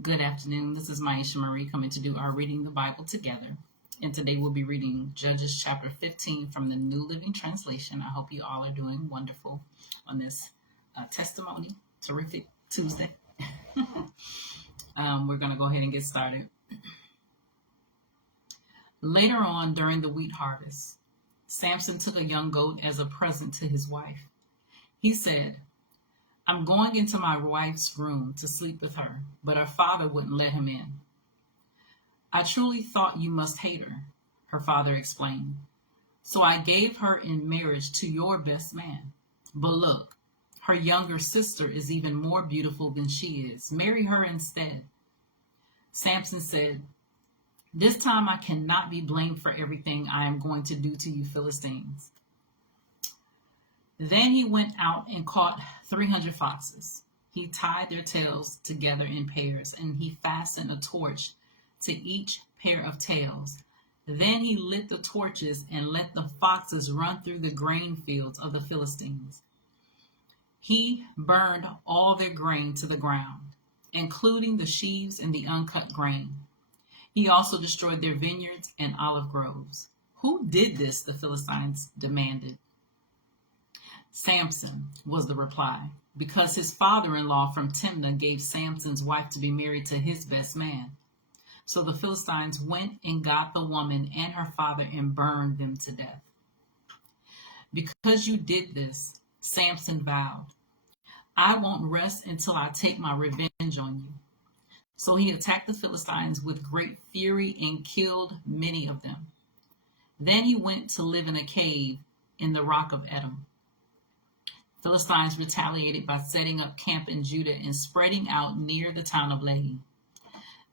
Good afternoon. This is Maisha Marie coming to do our Reading the Bible together. And today we'll be reading Judges chapter 15 from the New Living Translation. I hope you all are doing wonderful on this testimony, terrific Tuesday. We're going to go ahead and get started. Later on during the wheat harvest, Samson took a young goat as a present to his wife. He said, "I'm going into my wife's room to sleep with her," but her father wouldn't let him in. "I truly thought you must hate her," father explained. "So I gave her in marriage to your best man. But look, her younger sister is even more beautiful than she is. Marry her instead." Samson said, "This time I cannot be blamed for everything I am going to do to you Philistines." Then he went out and caught 300 foxes. He tied their tails together in pairs, and he fastened a torch to each pair of tails. Then he lit the torches and let the foxes run through the grain fields of the Philistines. He burned all their grain to the ground, including the sheaves and the uncut grain. He also destroyed their vineyards and olive groves. "Who did this?" the Philistines demanded. "Samson," was the reply, "because his father-in-law from Timnah gave Samson's wife to be married to his best man." So the Philistines went and got the woman and her father and burned them to death. "Because you did this," Samson vowed, "I won't rest until I take my revenge on you." So he attacked the Philistines with great fury and killed many of them. Then he went to live in a cave in the rock of Edom. Philistines retaliated by setting up camp in Judah and spreading out near the town of Lehi.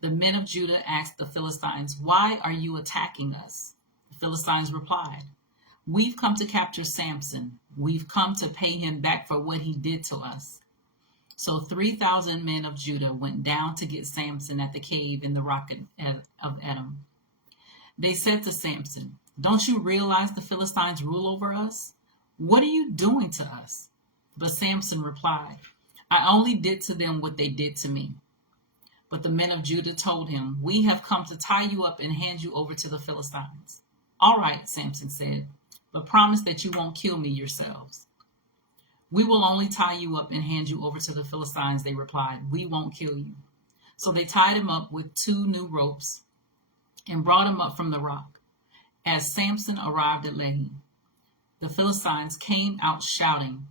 The men of Judah asked the Philistines, "Why are you attacking us?" The Philistines replied, "We've come to capture Samson. We've come to pay him back for what he did to us." So 3,000 men of Judah went down to get Samson at the cave in the rock of Edom. They said to Samson, "Don't you realize the Philistines rule over us? What are you doing to us?" But Samson replied, "I only did to them what they did to me." But the men of Judah told him, "We have come to tie you up and hand you over to the Philistines." "All right," Samson said, "but promise that you won't kill me yourselves." "We will only tie you up and hand you over to the Philistines," they replied. "We won't kill you." So they tied him up with 2 new ropes and brought him up from the rock. As Samson arrived at Lehi, the Philistines came out shouting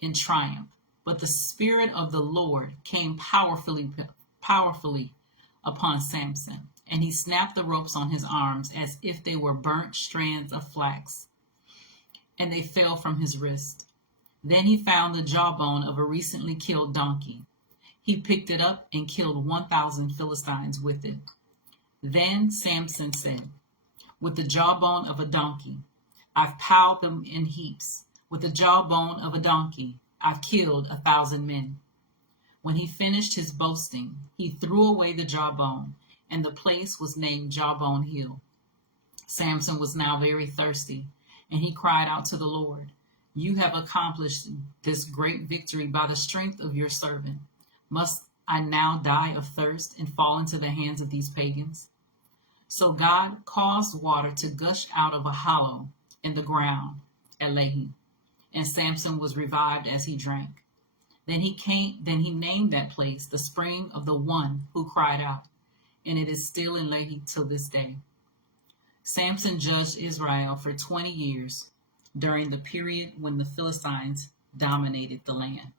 in triumph, but the Spirit of the Lord came powerfully upon Samson, and he snapped the ropes on his arms as if they were burnt strands of flax, and they fell from his wrist. Then he found the jawbone of a recently killed donkey. He picked it up and killed 1,000 Philistines with it. Then Samson said, "With the jawbone of a donkey, I've piled them in heaps. With the jawbone of a donkey, I've killed 1,000 men." When he finished his boasting, he threw away the jawbone, and the place was named Jawbone Hill. Samson was now very thirsty, and he cried out to the Lord, "You have accomplished this great victory by the strength of your servant. Must I now die of thirst and fall into the hands of these pagans?" So God caused water to gush out of a hollow in the ground at Lehi, and Samson was revived as he drank. Then he named that place the spring of the one who cried out, and it is still in Lehi till this day. Samson judged Israel for 20 years during the period when the Philistines dominated the land.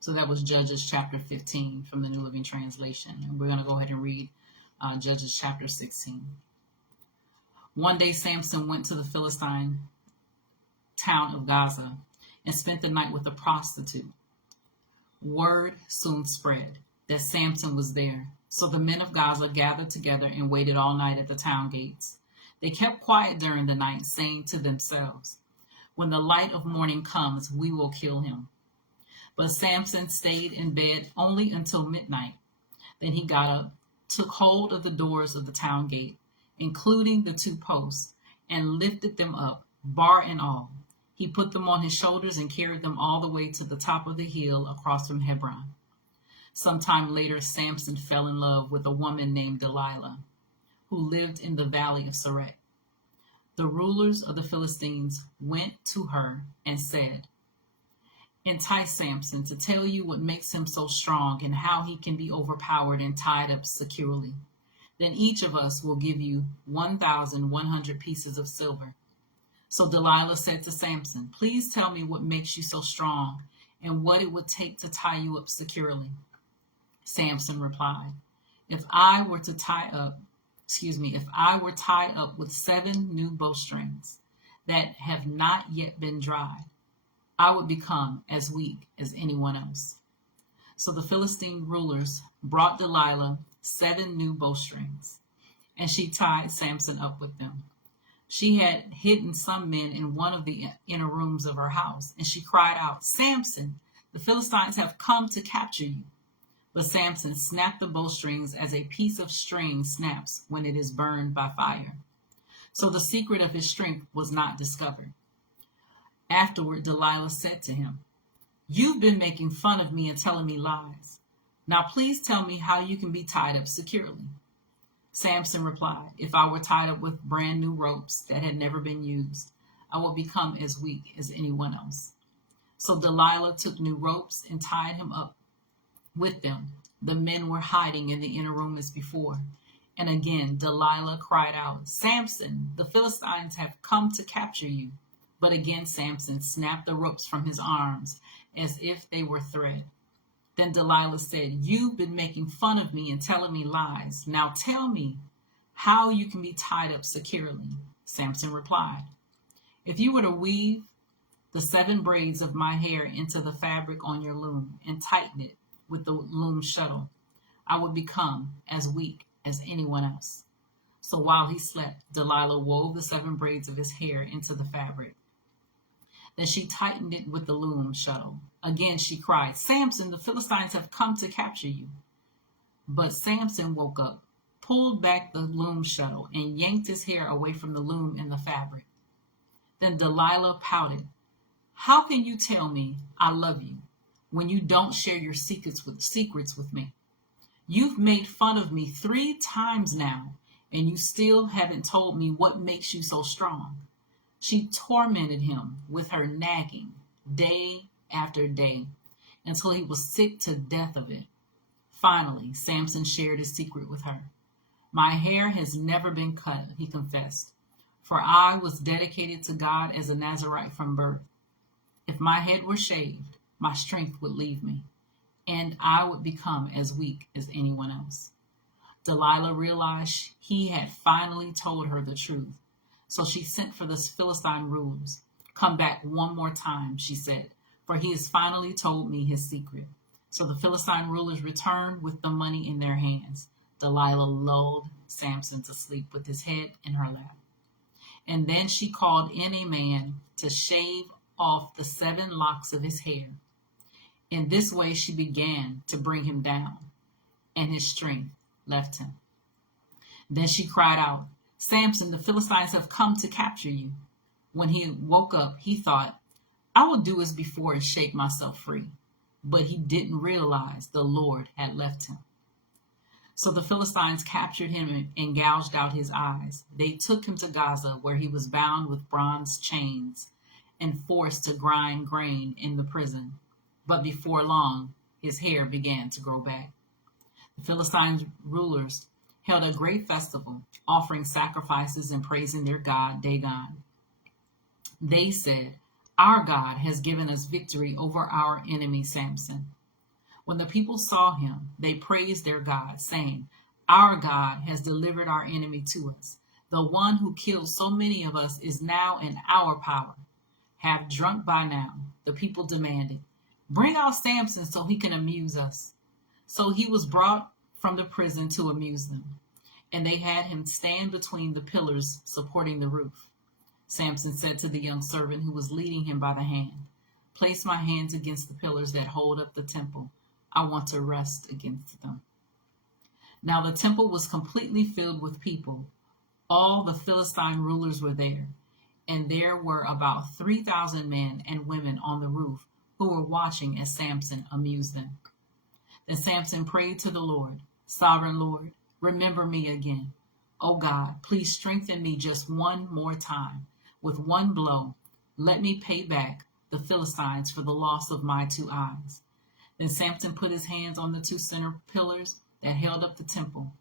So that was Judges chapter 15 from the New Living Translation. And we're going to go ahead and read Judges chapter 16. One day Samson went to the Philistine town of Gaza and spent the night with a prostitute. Word soon spread that Samson was there, so the men of Gaza gathered together and waited all night at the town gates. They kept quiet during the night, saying to themselves, "When the light of morning comes, we will kill him." But Samson stayed in bed only until midnight. Then he got up, took hold of the doors of the town gate, including the 2 posts, and lifted them up, bar and all. He put them on his shoulders and carried them all the way to the top of the hill across from Hebron. Sometime later, Samson fell in love with a woman named Delilah, who lived in the valley of Sorek. The rulers of the Philistines went to her and said, "Entice Samson to tell you what makes him so strong and how he can be overpowered and tied up securely. Then each of us will give you 1,100 pieces of silver." So Delilah said to Samson, "Please tell me what makes you so strong and what it would take to tie you up securely." Samson replied, if I were tied up with 7 new bowstrings that have not yet been dried, I would become as weak as anyone else." So the Philistine rulers brought Delilah 7 new bowstrings, and she tied Samson up with them. She had hidden some men in one of the inner rooms of her house, and she cried out, "Samson, the Philistines have come to capture you." But Samson snapped the bowstrings as a piece of string snaps when it is burned by fire. So the secret of his strength was not discovered. Afterward, Delilah said to him, "You've been making fun of me and telling me lies. Now please tell me how you can be tied up securely." Samson replied, "If I were tied up with brand new ropes that had never been used, I would become as weak as anyone else." So Delilah took new ropes and tied him up with them. The men were hiding in the inner room as before. And again, Delilah cried out, "Samson, the Philistines have come to capture you." But again, Samson snapped the ropes from his arms as if they were thread. Then Delilah said, "You've been making fun of me and telling me lies. Now tell me how you can be tied up securely." Samson replied, "If you were to weave the 7 braids of my hair into the fabric on your loom and tighten it with the loom shuttle, I would become as weak as anyone else." So while he slept, Delilah wove the 7 braids of his hair into the fabric. Then she tightened it with the loom shuttle. Again she cried, "Samson, the Philistines have come to capture you." But Samson woke up, pulled back the loom shuttle, and yanked his hair away from the loom and the fabric. Then Delilah pouted, "How can you tell me I love you when you don't share your secrets with me? You've made fun of me 3 times now, and you still haven't told me what makes you so strong." She tormented him with her nagging day after day until he was sick to death of it. Finally, Samson shared his secret with her. "My hair has never been cut," he confessed, "for I was dedicated to God as a Nazirite from birth. If my head were shaved, my strength would leave me, and I would become as weak as anyone else." Delilah realized he had finally told her the truth, so she sent for the Philistine rulers. "Come back one more time," she said, "for he has finally told me his secret." So the Philistine rulers returned with the money in their hands. Delilah lulled Samson to sleep with his head in her lap. And then she called in a man to shave off the 7 locks of his hair. In this way she began to bring him down, and his strength left him. Then she cried out, "Samson, the Philistines have come to capture you." When he woke up, he thought, "I will do as before and shake myself free." But he didn't realize the Lord had left him. So the Philistines captured him and gouged out his eyes. They took him to Gaza, where he was bound with bronze chains and forced to grind grain in the prison. But before long, his hair began to grow back. The Philistine rulers held a great festival, offering sacrifices and praising their god Dagon. They said, "Our God has given us victory over our enemy Samson." When the people saw him, they praised their God, saying, "Our God has delivered our enemy to us. The one who killed so many of us is now in our power." Half drunk by now, the people demanded, "Bring out Samson so he can amuse us." So he was brought from the prison to amuse them, and they had him stand between the pillars supporting the roof. Samson said to the young servant who was leading him by the hand, "Place my hands against the pillars that hold up the temple. I want to rest against them." Now the temple was completely filled with people. All the Philistine rulers were there, and there were about 3,000 men and women on the roof who were watching as Samson amused them. Then Samson prayed to the Lord, Sovereign Lord, remember me again. O God, please strengthen me just one more time. With one blow, let me pay back the Philistines for the loss of my 2 eyes. Then Samson put his hands on the 2 center pillars that held up the temple.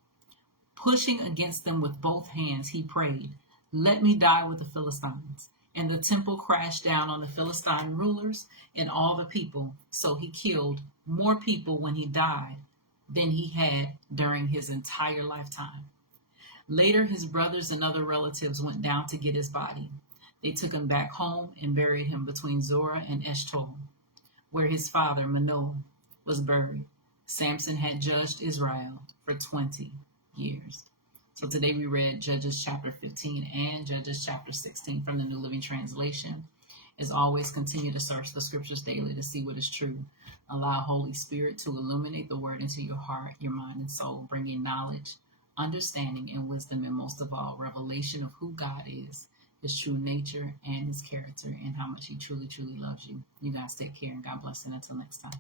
Pushing against them with both hands, he prayed, Let me die with the Philistines. And the temple crashed down on the Philistine rulers and all the people. So he killed more people when he died than he had during his entire lifetime. Later, his brothers and other relatives went down to get his body. They took him back home and buried him between Zorah and Eshtaol, where his father, Manoah, was buried. Samson had judged Israel for 20 years. So today we read Judges chapter 15 and Judges chapter 16 from the New Living Translation. As always, continue to search the scriptures daily to see what is true. Allow Holy Spirit to illuminate the word into your heart, your mind, and soul, bringing knowledge, understanding, and wisdom, and most of all, revelation of who God is, his true nature, and his character, and how much he truly, truly loves you. You guys take care, and God bless, and until next time.